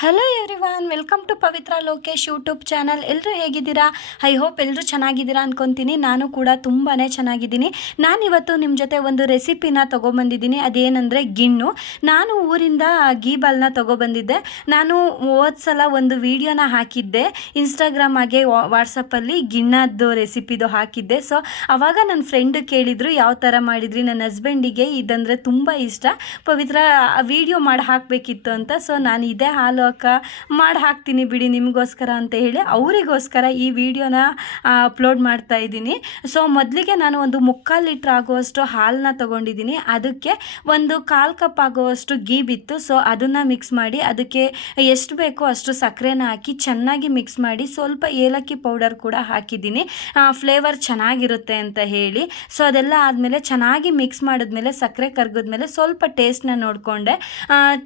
Hello everyone, welcome to Pavitra Lokesh YouTube channel. ಎಲ್ಲರೂ ಹೇಗಿದ್ದೀರಾ? I hope ಎಲ್ಲರೂ ಚೆನ್ನಾಗಿದ್ದೀರಾ ಅಂದ್ಕೊತೀನಿ. ನಾನು ಕೂಡ ತುಂಬಾ ಚೆನ್ನಾಗಿದ್ದೀನಿ. ನಾನಿವತ್ತು ನಿಮ್ಮ ಜೊತೆ ಒಂದು ರೆಸಿಪಿನ ತೊಗೊಬಂದಿದ್ದೀನಿ. ಅದೇನೆಂದರೆ ಗಿಣ್ಣು. ನಾನು ಊರಿಂದ ಗೀಬಲ್ನ ತೊಗೊಬಂದಿದ್ದೆ. ನಾನು ಹೋದ ಸಲ ಒಂದು ವಿಡಿಯೋನ ಹಾಕಿದ್ದೆ ಇನ್ಸ್ಟಾಗ್ರಾಮ್ ಹಾಗೆ ವಾಟ್ಸಪ್ಪಲ್ಲಿ ಗಿಣ್ಣದ್ದು ರೆಸಿಪಿದು ಹಾಕಿದ್ದೆ. ಸೊ ಆವಾಗ ನನ್ನ ಫ್ರೆಂಡ್ ಕೇಳಿದರು ಯಾವ ಥರ ಮಾಡಿದ್ರಿ, ನನ್ನ ಹಸ್ಬೆಂಡಿಗೆ ಇದಂದರೆ ತುಂಬ ಇಷ್ಟ, ಪವಿತ್ರ ವಿಡಿಯೋ ಮಾಡಿ ಹಾಕಬೇಕಿತ್ತು ಅಂತ. ಸೊ ನಾನು ಇದೇ ಹಾಲು ಅಕ್ಕ ಮಾಡಿ ಹಾಕ್ತೀನಿ ಬಿಡಿ ನಿಮಗೋಸ್ಕರ ಅಂತ ಹೇಳಿ ಅವರಿಗೋಸ್ಕರ ಈ ವಿಡಿಯೋನ ಅಪ್ಲೋಡ್ ಮಾಡ್ತಾ ಇದ್ದೀನಿ. ಸೊ ಮೊದಲಿಗೆ ನಾನು ಒಂದು 3/4 ಲೀಟ್ರ್ ಆಗುವಷ್ಟು ಹಾಲನ್ನ ತೊಗೊಂಡಿದ್ದೀನಿ. ಅದಕ್ಕೆ ಒಂದು 1/4 ಕಪ್ ಆಗುವಷ್ಟು ಗೀ ಬಿತ್ತು. ಸೊ ಅದನ್ನು ಮಿಕ್ಸ್ ಮಾಡಿ ಅದಕ್ಕೆ ಎಷ್ಟು ಬೇಕೋ ಅಷ್ಟು ಸಕ್ಕರೆನ ಹಾಕಿ ಚೆನ್ನಾಗಿ ಮಿಕ್ಸ್ ಮಾಡಿ ಸ್ವಲ್ಪ ಏಲಕ್ಕಿ ಪೌಡರ್ ಕೂಡ ಹಾಕಿದ್ದೀನಿ, ಫ್ಲೇವರ್ ಚೆನ್ನಾಗಿರುತ್ತೆ ಅಂತ ಹೇಳಿ. ಸೊ ಅದೆಲ್ಲ ಆದಮೇಲೆ ಚೆನ್ನಾಗಿ ಮಿಕ್ಸ್ ಮಾಡಿದ್ಮೇಲೆ ಸಕ್ಕರೆ ಕರಗಿದ್ಮೇಲೆ ಸ್ವಲ್ಪ ಟೇಸ್ಟ್ನ ನೋಡಿಕೊಂಡೆ.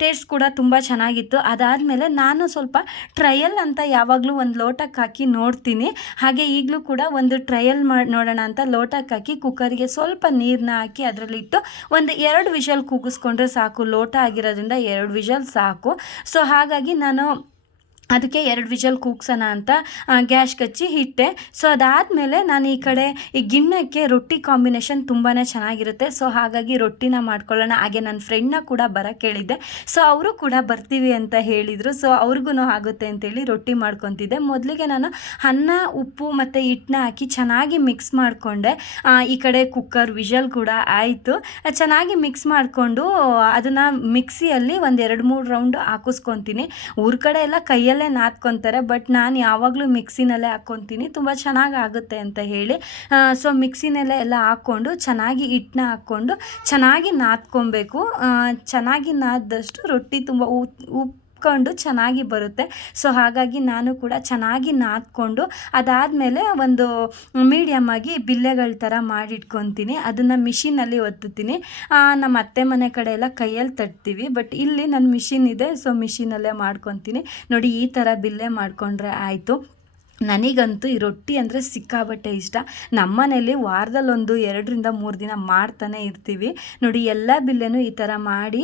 ಟೇಸ್ಟ್ ಕೂಡ ತುಂಬ ಚೆನ್ನಾಗಿತ್ತು. ಅದಾದಮೇಲೆ ನಾನು ಸ್ವಲ್ಪ ಟ್ರಯಲ್ ಅಂತ ಯಾವಾಗಲೂ ಒಂದು ಲೋಟಕ್ಕೆ ಹಾಕಿ ನೋಡ್ತೀನಿ. ಹಾಗೆ ಈಗಲೂ ಕೂಡ ಒಂದು ಟ್ರಯಲ್ ಮಾಡಿ ನೋಡೋಣ ಅಂತ ಲೋಟಕ್ಕೆ ಹಾಕಿ ಕುಕ್ಕರಿಗೆ ಸ್ವಲ್ಪ ನೀರನ್ನ ಹಾಕಿ ಅದರಲ್ಲಿಟ್ಟು ಒಂದು 2 ವಿಷಲ್ ಕೂಗಿಸ್ಕೊಂಡ್ರೆ ಸಾಕು. ಲೋಟ ಆಗಿರೋದ್ರಿಂದ 2 ವಿಷಲ್ ಸಾಕು. ಸೊ ಹಾಗಾಗಿ ನಾನು ಅದಕ್ಕೆ 2 ವಿಷಲ್ ಕೂಗ್ಸೋಣ ಅಂತ ಗ್ಯಾಸ್ ಕಚ್ಚಿ ಇಟ್ಟೆ. ಸೊ ಅದಾದಮೇಲೆ ನಾನು ಈ ಕಡೆ ಈ ಗಿಣ್ಣಕ್ಕೆ ರೊಟ್ಟಿ ಕಾಂಬಿನೇಷನ್ ತುಂಬಾ ಚೆನ್ನಾಗಿರುತ್ತೆ. ಸೊ ಹಾಗಾಗಿ ರೊಟ್ಟಿನ ಮಾಡ್ಕೊಳ್ಳೋಣ. ಹಾಗೆ ನನ್ನ ಫ್ರೆಂಡ್ನ ಕೂಡ ಬರೋಕ್ಕೆ ಹೇಳಿದ್ದೆ. ಸೊ ಅವರು ಕೂಡ ಬರ್ತೀವಿ ಅಂತ ಹೇಳಿದರು. ಸೊ ಅವ್ರಿಗೂ ಆಗುತ್ತೆ ಅಂತೇಳಿ ರೊಟ್ಟಿ ಮಾಡ್ಕೊತಿದ್ದೆ. ಮೊದಲಿಗೆ ನಾನು ಅನ್ನ, ಉಪ್ಪು ಮತ್ತು ಹಿಟ್ಟನ್ನ ಹಾಕಿ ಚೆನ್ನಾಗಿ ಮಿಕ್ಸ್ ಮಾಡಿಕೊಂಡೆ. ಈ ಕಡೆ ಕುಕ್ಕರ್ ವಿಷಲ್ ಕೂಡ ಆಯಿತು. ಚೆನ್ನಾಗಿ ಮಿಕ್ಸ್ ಮಾಡಿಕೊಂಡು ಅದನ್ನು ಮಿಕ್ಸಿಯಲ್ಲಿ ಒಂದು 2-3 ರೌಂಡು ಹಾಕಿಸ್ಕೊತೀನಿ. ಊರ ಕಡೆ ಎಲ್ಲ ಕೈಯಲ್ಲೇ ನಾದ್ಕೊತಾರೆ, ಬಟ್ ನಾನು ಯಾವಾಗಲೂ ಮಿಕ್ಸಿನಲ್ಲೇ ಹಾಕ್ಕೊತೀನಿ, ತುಂಬ ಚೆನ್ನಾಗಿ ಆಗುತ್ತೆ ಅಂತ ಹೇಳಿ. ಸೊ ಮಿಕ್ಸಿನಲ್ಲೇ ಎಲ್ಲ ಹಾಕ್ಕೊಂಡು ಚೆನ್ನಾಗಿ ಹಿಟ್ಟನ್ನ ಹಾಕ್ಕೊಂಡು ಚೆನ್ನಾಗಿ ನಾದ್ಕೊಬೇಕು. ಚೆನ್ನಾಗಿ ನಾದ್ದಷ್ಟು ರೊಟ್ಟಿ ತುಂಬ ಉಪ್ಕೊಂಡು ಚೆನ್ನಾಗಿ ಬರುತ್ತೆ. ಸೊ ಹಾಗಾಗಿ ನಾನು ಕೂಡ ಚೆನ್ನಾಗಿ ನಾದ್ಕೊಂಡು ಅದಾದಮೇಲೆ ಒಂದು ಮೀಡಿಯಮ್ ಆಗಿ ಬಿಲ್ಲೆಗಳ ಥರ ಮಾಡಿಟ್ಕೊತೀನಿ. ಅದನ್ನು ಮಿಷಿನಲ್ಲಿ ಒತ್ತುತ್ತೀನಿ. ನಮ್ಮ ಅತ್ತೆ ಮನೆ ಕಡೆ ಎಲ್ಲ ಕೈಯಲ್ಲಿ ತಟ್ತೀವಿ, ಬಟ್ ಇಲ್ಲಿ ನನ್ನ ಮಿಷಿನ್ ಇದೆ. ಸೊ ಮಿಷಿನಲ್ಲೇ ಮಾಡ್ಕೊತೀನಿ. ನೋಡಿ ಈ ಥರ ಬಿಲ್ಲೆ ಮಾಡಿಕೊಂಡ್ರೆ ಆಯಿತು. ನನಗಂತೂ ಈ ರೊಟ್ಟಿ ಅಂದರೆ ಸಿಕ್ಕಾಬಟ್ಟೆ ಇಷ್ಟ. ನಮ್ಮ ಮನೇಲಿ ವಾರದಲ್ಲೊಂದು 2-3 ದಿನ ಮಾಡ್ತಾನೆ ಇರ್ತೀವಿ. ನೋಡಿ ಎಲ್ಲ ಬಿಲ್ಲೆನೂ ಈ ಥರ ಮಾಡಿ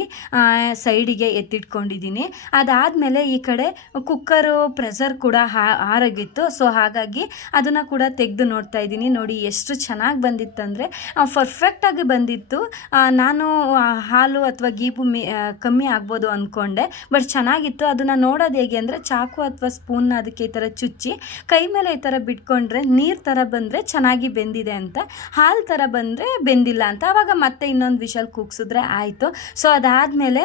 ಸೈಡಿಗೆ ಎತ್ತಿಟ್ಕೊಂಡಿದ್ದೀನಿ. ಅದಾದಮೇಲೆ ಈ ಕಡೆ ಕುಕ್ಕರು ಪ್ರೆಷರ್ ಕೂಡ ಆರೋಗಿತ್ತು. ಸೊ ಹಾಗಾಗಿ ಅದನ್ನು ಕೂಡ ತೆಗೆದು ನೋಡ್ತಾ ಇದ್ದೀನಿ. ನೋಡಿ ಎಷ್ಟು ಚೆನ್ನಾಗಿ ಬಂದಿತ್ತಂದರೆ ಪರ್ಫೆಕ್ಟಾಗಿ ಬಂದಿತ್ತು. ನಾನು ಹಾಲು ಅಥವಾ ಗೀಬು ಕಮ್ಮಿ ಆಗ್ಬೋದು ಅಂದ್ಕೊಂಡೆ, ಬಟ್ ಚೆನ್ನಾಗಿತ್ತು. ಅದನ್ನು ನೋಡೋದು ಹೇಗೆ ಅಂದರೆ ಚಾಕು ಅಥವಾ ಸ್ಪೂನ್ನ ಅದಕ್ಕೆ ಈ ಥರ ಚುಚ್ಚಿ ಕೈ ಮೇಲೆ ಈ ಥರ ಬಿಟ್ಕೊಂಡ್ರೆ ನೀರು ಥರ ಬಂದರೆ ಚೆನ್ನಾಗಿ ಬೆಂದಿದೆ ಅಂತ, ಹಾಲು ಥರ ಬಂದರೆ ಬೆಂದಿಲ್ಲ ಅಂತ. ಆವಾಗ ಮತ್ತೆ ಇನ್ನೊಂದು ವಿಷಲ್ ಕೂಗ್ಸಿದ್ರೆ ಆಯಿತು. ಸೊ ಅದಾದಮೇಲೆ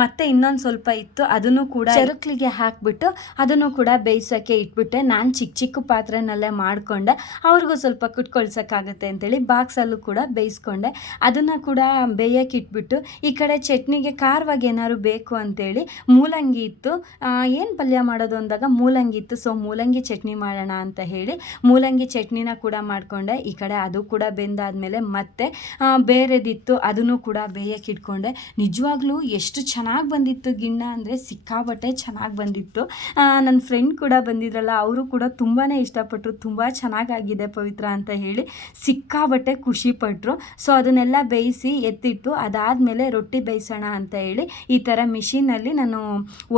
ಮತ್ತೆ ಇನ್ನೊಂದು ಸ್ವಲ್ಪ ಇತ್ತು, ಅದನ್ನು ಕೂಡ ಚರುಕ್ಲಿಗೆ ಹಾಕಿಬಿಟ್ಟು ಅದನ್ನು ಕೂಡ ಬೇಯಿಸೋಕ್ಕೆ ಇಟ್ಬಿಟ್ಟೆ. ನಾನು ಚಿಕ್ಕ ಪಾತ್ರೆನಲ್ಲೇ ಮಾಡಿಕೊಂಡೆ. ಅವ್ರಿಗೂ ಸ್ವಲ್ಪ ಕುಟ್ಕೊಳ್ಸೋಕ್ಕಾಗುತ್ತೆ ಅಂತೇಳಿ ಬಾಕ್ಸಲ್ಲೂ ಕೂಡ ಬೇಯಿಸ್ಕೊಂಡೆ. ಅದನ್ನು ಕೂಡ ಬೇಯಕ್ಕೆ ಇಟ್ಬಿಟ್ಟು ಈ ಕಡೆ ಚಟ್ನಿಗೆ ಖಾರವಾಗಿ ಏನಾದ್ರು ಬೇಕು ಅಂತೇಳಿ ಮೂಲಂಗಿ ಇತ್ತು. ಏನು ಪಲ್ಯ ಮಾಡೋದು ಅಂದಾಗ ಮೂಲಂಗಿ ಇತ್ತು. ಸೊ ಮೂಲಂಗಿ ಚಟ್ನಿ ಮಾಡೋಣ ಅಂತ ಹೇಳಿ ಮೂಲಂಗಿ ಚಟ್ನಿನ ಕೂಡ ಮಾಡಿಕೊಂಡೆ. ಈ ಕಡೆ ಅದು ಕೂಡ ಬೆಂದಾದಮೇಲೆ ಮತ್ತೆ ಬೇರೆದಿತ್ತು, ಅದನ್ನು ಕೂಡ ಬೇಯಕ್ಕೆ ಇಟ್ಕೊಂಡೆ. ನಿಜವಾಗ್ಲೂ ಎಷ್ಟು ಚೆನ್ನಾಗಿ ಬಂದಿತ್ತು ಗಿಣ್ಣ ಅಂದರೆ ಸಿಕ್ಕಾಬಟ್ಟೆ ಚೆನ್ನಾಗಿ ಬಂದಿತ್ತು. ನನ್ನ ಫ್ರೆಂಡ್ ಕೂಡ ಬಂದಿದ್ರಲ್ಲ, ಅವರು ಕೂಡ ತುಂಬಾ ಇಷ್ಟಪಟ್ಟರು. ತುಂಬ ಚೆನ್ನಾಗಾಗಿದೆ ಪವಿತ್ರ ಅಂತ ಹೇಳಿ ಸಿಕ್ಕಾಬಟ್ಟೆ ಖುಷಿಪಟ್ಟರು. ಸೊ ಅದನ್ನೆಲ್ಲ ಬೇಯಿಸಿ ಎತ್ತಿಟ್ಟು ಅದಾದಮೇಲೆ ರೊಟ್ಟಿ ಬೇಯಿಸೋಣ ಅಂತ ಹೇಳಿ ಈ ಥರ ಮಿಷಿನಲ್ಲಿ ನಾನು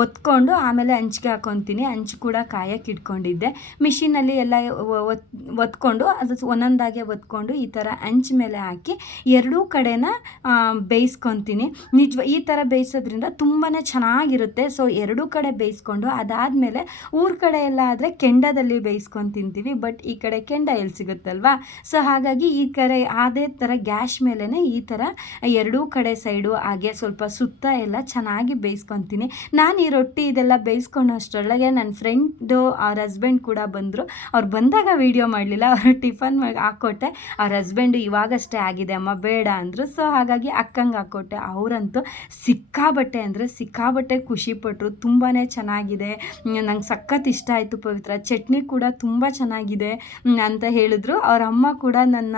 ಒತ್ಕೊಂಡು ಆಮೇಲೆ ಹಂಚಿಗೆ ಹಾಕ್ಕೊತೀನಿ. ಹಂಚು ಕೂಡ ಕಾಯಕ್ಕೆ ಇಟ್ಕೊಂಡಿದ್ದೆ. ಮಿಷಿನಲ್ಲಿ ಎಲ್ಲ ಒತ್ಕೊಂಡು ಅದು ಒಂದೊಂದಾಗೆ ಒತ್ಕೊಂಡು ಈ ಥರ ಹಂಚ್ ಮೇಲೆ ಹಾಕಿ 2 ಕಡೆನ ಬೇಯಿಸ್ಕೊತೀನಿ. ಈ ಥರ ಬೇಯಿಸೋದ್ರಿಂದ ತುಂಬಾ ಚೆನ್ನಾಗಿರುತ್ತೆ. ಸೊ 2 ಕಡೆ ಬೇಯಿಸ್ಕೊಂಡು ಅದಾದಮೇಲೆ ಊರ ಕಡೆ ಎಲ್ಲ ಆದರೆ ಕೆಂಡದಲ್ಲಿ ಬೇಯಿಸ್ಕೊಂಡು ತಿಂತೀವಿ, ಬಟ್ ಈ ಕಡೆ ಕೆಂಡ ಎಲ್ಲಿ ಸಿಗುತ್ತಲ್ವಾ. ಸೊ ಹಾಗಾಗಿ ಈ ಕಡೆ ಅದೇ ಥರ ಗ್ಯಾಸ್ ಮೇಲೇ ಈ ಥರ 2 ಕಡೆ ಸೈಡು ಹಾಗೆ ಸ್ವಲ್ಪ ಸುತ್ತ ಎಲ್ಲ ಚೆನ್ನಾಗಿ ಬೇಯಿಸ್ಕೊತೀನಿ. ನಾನು ಈ ರೊಟ್ಟಿ ಇದೆಲ್ಲ ಬೇಯಿಸ್ಕೊಂಡು ಅಷ್ಟರೊಳಗೆ ನನ್ನ ಫ್ರೆಂಡು ಅವ್ರ ಹಸ್ಬೆಂಡ್ ಕೂಡ ಬಂದರು. ಅವ್ರು ಬಂದಾಗ ವೀಡಿಯೋ ಮಾಡಲಿಲ್ಲ, ಅವ್ರು ಟಿಫನ್ ಹಾಕ್ಕೊಟ್ಟೆ. ಅವ್ರ ಹಸ್ಬೆಂಡು ಇವಾಗಷ್ಟೇ ಆಗಿದೆ ಅಮ್ಮ ಬೇಡ ಅಂದರು. ಸೊ ಹಾಗಾಗಿ ಅಕ್ಕಂಗೆ ಹಾಕ್ಕೊಟ್ಟೆ. ಅವರಂತೂ ಸಿಕ್ಕಾಬಟ್ಟೆ ಅಂದರೆ ಸಿಕ್ಕಾಬಟ್ಟೆ ಖುಷಿಪಟ್ಟರು. ತುಂಬಾ ಚೆನ್ನಾಗಿದೆ, ನಂಗೆ ಸಖತ್ ಇಷ್ಟ ಆಯಿತು ಪವಿತ್ರ, ಚಟ್ನಿ ಕೂಡ ತುಂಬ ಚೆನ್ನಾಗಿದೆ ಅಂತ ಹೇಳಿದ್ರು. ಅವ್ರ ಅಮ್ಮ ಕೂಡ ನನ್ನ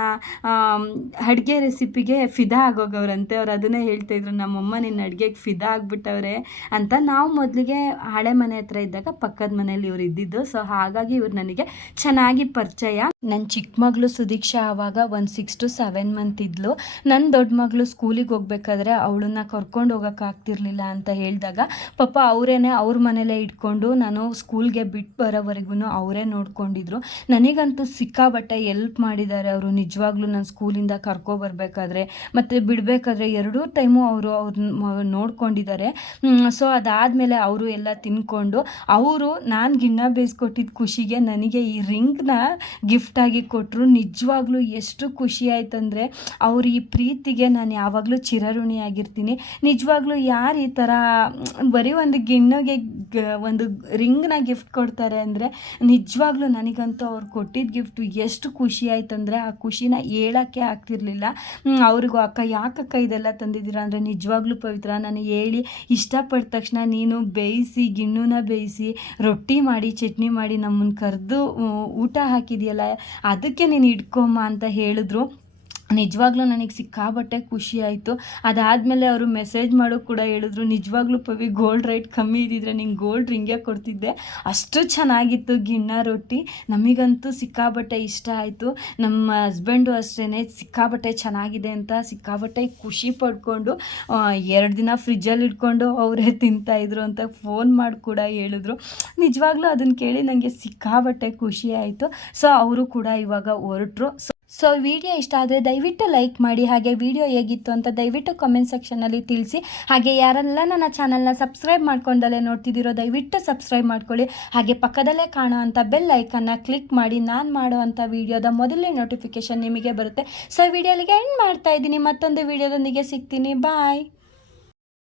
ಅಡುಗೆ ರೆಸಿಪಿಗೆ ಫಿದಾ ಆಗೋಗವ್ರಂತೆ. ಅವ್ರು ಅದನ್ನೇ ಹೇಳ್ತಾಯಿದ್ರು, ನಮ್ಮಮ್ಮ ನಿನ್ನ ಅಡುಗೆಗೆ ಫಿದಾ ಆಗಿಬಿಟ್ಟವ್ರೆ ಅಂತ. ನಾವು ಮೊದಲಿಗೆ ಹಳೆ ಮನೆ ಹತ್ರ ಇದ್ದಾಗ ಪಕ್ಕದ ಮನೇಲಿ ಇವ್ರು ಇದ್ದಿದ್ದು. ಸೊ ಹಾಗಾಗಿ ಹಾಗಾಗಿ ಇವ್ರು ನನಗೆ ಚೆನ್ನಾಗಿ ಪರಿಚಯ. ನನ್ನ ಚಿಕ್ಕ ಮಗಳು ಸುದೀಕ್ಷಾ ಆವಾಗ ಒಂದು 6 to 7 ಮಂತ್ ಇದ್ಲು. ನನ್ನ ದೊಡ್ಡ ಮಗಳು ಸ್ಕೂಲಿಗೆ ಹೋಗ್ಬೇಕಾದ್ರೆ ಅವಳನ್ನ ಕರ್ಕೊಂಡು ಹೋಗೋಕ್ಕಾಗ್ತಿರ್ಲಿಲ್ಲ ಅಂತ ಹೇಳಿದಾಗ ಪಾಪ ಅವರೇನೆ ಅವ್ರ ಮನೇಲೇ ಇಟ್ಕೊಂಡು ನಾನು ಸ್ಕೂಲ್ಗೆ ಬಿಟ್ಟು ಬರೋವರೆಗೂ ಅವರೇ ನೋಡ್ಕೊಂಡಿದ್ರು. ನನಗಂತೂ ಸಿಕ್ಕಾಬಟ್ಟೆ ಎಲ್ಪ್ ಮಾಡಿದ್ದಾರೆ ಅವರು. ನಿಜವಾಗ್ಲೂ ನಾನು ಸ್ಕೂಲಿಂದ ಕರ್ಕೊಬರ್ಬೇಕಾದ್ರೆ ಮತ್ತು ಬಿಡಬೇಕಾದ್ರೆ ಎರಡೂ ಟೈಮು ಅವ್ರನ್ನ ನೋಡ್ಕೊಂಡಿದ್ದಾರೆ. ಸೊ ಅದಾದಮೇಲೆ ಅವರು ಎಲ್ಲ ತಿನ್ಕೊಂಡು ಅವರು ನಾನು ಗಿಣ್ಣ ಬೇಯಿಸ್ಕೊಟ್ಟಿದ್ದ ಖುಷಿಗೆ ನನಗೆ ಈ ರಿಂಗ್ನ ಗಿಫ್ಟಾಗಿ ಕೊಟ್ಟರು. ನಿಜವಾಗ್ಲೂ ಎಷ್ಟು ಖುಷಿ ಆಯ್ತಂದರೆ ಅವ್ರ ಈ ಪ್ರೀತಿಗೆ ನಾನು ಯಾವಾಗಲೂ ಚಿರಋಣಿಯಾಗಿರ್ತೀನಿ. ನಿಜವಾಗ್ಲೂ ಯಾರು ಈ ಥರ ಬರೀ ಒಂದು ಗಿಣ್ಣಗೆ ಒಂದು ರಿಂಗ್ನ ಗಿಫ್ಟ್ ಕೊಡ್ತಾರೆ ಅಂದರೆ ನಿಜವಾಗ್ಲೂ ನನಗಂತೂ ಅವ್ರು ಕೊಟ್ಟಿದ್ದ ಗಿಫ್ಟು ಎಷ್ಟು ಖುಷಿ ಆಯ್ತಂದರೆ ಆ ಖುಷಿನ ಹೇಳೋಕ್ಕೆ ಆಗ್ತಿರ್ಲಿಲ್ಲ. ಅವ್ರಿಗೂ ಅಕ್ಕ ಯಾಕಕ್ಕ ಇದೆಲ್ಲ ತಂದಿದ್ದೀರಾ ಅಂದರೆ ನಿಜವಾಗ್ಲೂ ಪವಿತ್ರ ನಾನು ಹೇಳಿ ಇಷ್ಟಪಟ್ಟ ತಕ್ಷಣ ನೀನು ಬೇಯಿಸಿ ಗಿಣ್ಣುನ ಬೇಯಿಸಿ ರೊಟ್ಟಿ ಮಾಡಿ ಚಟ್ನಿ ಮಾಡಿ ನಮ್ಮನ್ನು ಕರೆದು ಊಟ ಹಾಕಿದೆಯಲ್ಲ ಅದಕ್ಕೆ ನೀನು ಇಟ್ಕೊಮ್ಮ ಅಂತ ಹೇಳಿದ್ರು. ನಿಜವಾಗ್ಲೂ ನನಗೆ ಸಿಕ್ಕಾಬಟ್ಟೆ ಖುಷಿ ಆಯಿತು. ಅದಾದಮೇಲೆ ಅವರು ಮೆಸೇಜ್ ಮಾಡೋ ಕೂಡ ಹೇಳಿದ್ರು, ನಿಜವಾಗ್ಲೂ ಪವಿ ಗೋಲ್ಡ್ ರೇಟ್ ಕಮ್ಮಿ ಇದ್ದಿದ್ರೆ ನಿಂಗೆ ಗೋಲ್ಡ್ ರಿಂಗೇ ಕೊಡ್ತಿದ್ದೆ, ಅಷ್ಟು ಚೆನ್ನಾಗಿತ್ತು ಗಿಣ್ಣ ರೊಟ್ಟಿ. ನಮಗಂತೂ ಸಿಕ್ಕಾಬಟ್ಟೆ ಇಷ್ಟ ಆಯಿತು. ನಮ್ಮ ಹಸ್ಬೆಂಡು ಅಷ್ಟೇ ಸಿಕ್ಕಾಬಟ್ಟೆ ಚೆನ್ನಾಗಿದೆ ಅಂತ ಸಿಕ್ಕಾಬಟ್ಟೆ ಖುಷಿ ಪಡ್ಕೊಂಡು 2 ದಿನ ಫ್ರಿಜ್ಜಲ್ಲಿ ಇಟ್ಕೊಂಡು ಅವರೇ ತಿಂತಾಯಿದ್ರು ಅಂತ ಫೋನ್ ಮಾಡಿ ಕೂಡ ಹೇಳಿದ್ರು. ನಿಜವಾಗ್ಲೂ ಅದನ್ನು ಕೇಳಿ ನನಗೆ ಸಿಕ್ಕಾಬಟ್ಟೆ ಖುಷಿ ಆಯಿತು. ಸೊ ಅವರು ಕೂಡ ಇವಾಗ ಹೊರಟರು. ಸೊ ವಿಡಿಯೋ ಇಷ್ಟ ಆದರೆ ದಯವಿಟ್ಟು ಲೈಕ್ ಮಾಡಿ, ಹಾಗೆ ವಿಡಿಯೋ ಹೇಗಿತ್ತು ಅಂತ ದಯವಿಟ್ಟು ಕಮೆಂಟ್ ಸೆಕ್ಷನಲ್ಲಿ ತಿಳಿಸಿ. ಹಾಗೆ ಯಾರೆಲ್ಲ ನನ್ನ ಚಾನಲ್ನ ಸಬ್ಸ್ಕ್ರೈಬ್ ಮಾಡ್ಕೊಂಡಲ್ಲೇ ನೋಡ್ತಿದ್ದೀರೋ ದಯವಿಟ್ಟು ಸಬ್ಸ್ಕ್ರೈಬ್ ಮಾಡ್ಕೊಳ್ಳಿ. ಹಾಗೆ ಪಕ್ಕದಲ್ಲೇ ಕಾಣೋ ಅಂಥ ಬೆಲ್ ಐಕನ್ನ ಕ್ಲಿಕ್ ಮಾಡಿ ನಾನು ಮಾಡೋ ಅಂಥ ವಿಡಿಯೋದ ಮೊದಲನೇ ನೋಟಿಫಿಕೇಷನ್ ನಿಮಗೆ ಬರುತ್ತೆ. ಸೊ ವಿಡಿಯೋಲಿಗೆ ಎಂಡ್ ಮಾಡ್ತಾ ಇದ್ದೀನಿ. ಮತ್ತೊಂದು ವಿಡಿಯೋದೊಂದಿಗೆ ಸಿಗ್ತೀನಿ. ಬಾಯ್.